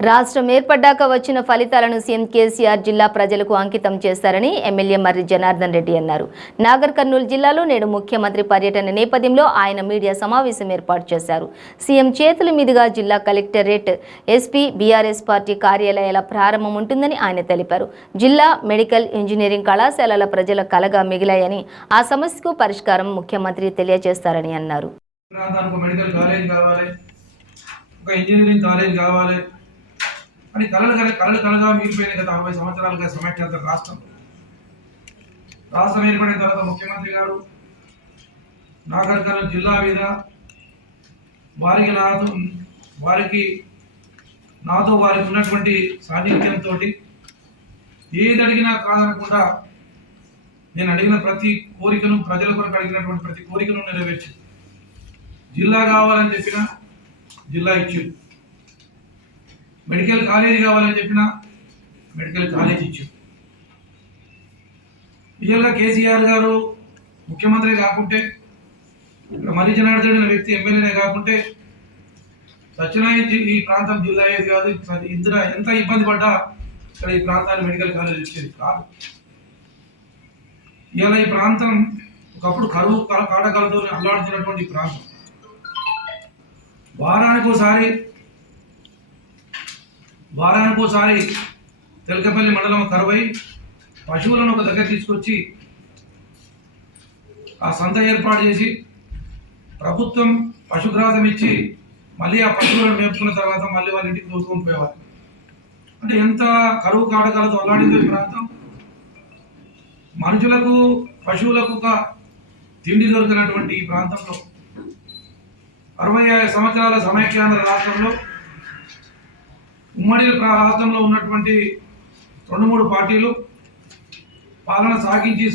రాష్ట్రం ఏర్పడ్డాక వచ్చిన ఫలితాలను సీఎం కేసీఆర్ జిల్లా ప్రజలకు అంకితం చేస్తారని ఎమ్మెల్యే మర్రి జనార్దన్ రెడ్డి అన్నారు. నాగర్ కర్నూలు జిల్లాలో నేడు ముఖ్యమంత్రి పర్యటన నేపథ్యంలో ఆయన మీడియా సమావేశం ఏర్పాటు చేశారు. సీఎం చేతుల మీదుగా జిల్లా కలెక్టరేట్, ఎస్పీ, బీఆర్ఎస్ పార్టీ కార్యాలయాల ప్రారంభం ఉంటుందని ఆయన తెలిపారు. జిల్లా మెడికల్ ఇంజనీరింగ్ కళాశాలల ప్రజల కలగా మిగిలాయని, ఆ సమస్యకు పరిష్కారం ముఖ్యమంత్రి తెలియజేస్తారని అన్నారు. అని కలలుగా మిగిలిపోయిన గత 60 సంవత్సరాలుగా సమైక్యాంధ్ర రాష్ట్రం ఏర్పడిన తర్వాత ముఖ్యమంత్రి గారు నాగర్ కర్నూలు జిల్లా మీద వారికి ఉన్నటువంటి సాన్నిధ్యంతో ఏది అడిగినా కాదనకుండా నేను అడిగిన ప్రతి కోరికను, ప్రజల కొరకు అడిగినటువంటి ప్రతి కోరికను నెరవేర్చి జిల్లా కావాలని చెప్పిన జిల్లా ఇచ్చారు. మెడికల్ కాలేజీ కావాలని చెప్పిన మెడికల్ కాలేజ్ ఇచ్చారు. రియల్గా కేసీఆర్ గారు ముఖ్యమంత్రి కాకుంటే, ఇక్కడ మర్రి జనార్దన్ అనే వ్యక్తి ఎమ్మెల్యేనే కాకుంటే సత్యనారాయణ ఈ ప్రాంతం జిల్లా అయ్యేది కాదు. ఇద్దరు ఎంత ఇబ్బంది పడ్డా ఇక్కడ ఈ ప్రాంతాన్ని మెడికల్ కాలేజ్ ఇచ్చేది కాదు. ఇవాళ ఈ ప్రాంతం ఒకప్పుడు కరువు కాటకాలతో అల్లాడుతున్నటువంటి ప్రాంతం. వారానికోసారి తెలకపల్లి మండలం కరువై పశువులను ఒక దగ్గర తీసుకొచ్చి ఆ సంత ఏర్పాటు చేసి ప్రభుత్వం పశుగ్రాసం ఇచ్చి మళ్ళీ ఆ పశువులను మేపుకున్న తర్వాత మళ్ళీ వాళ్ళ ఇంటికి తోలుకొని పోయేవారు. అంటే ఎంత కరువు కాటకాలతో అల్లాడిందో ఈ ప్రాంతం. మనుషులకు, పశువులకు ఒక తిండి దొరికినటువంటి ఈ ప్రాంతంలో 65 సంవత్సరాల సమైక్యాంధ్ర రాష్ట్రంలో, ఉమ్మడి రాష్ట్రంలో ఉన్నటువంటి 2-3 పార్టీలు పాలన సాగించి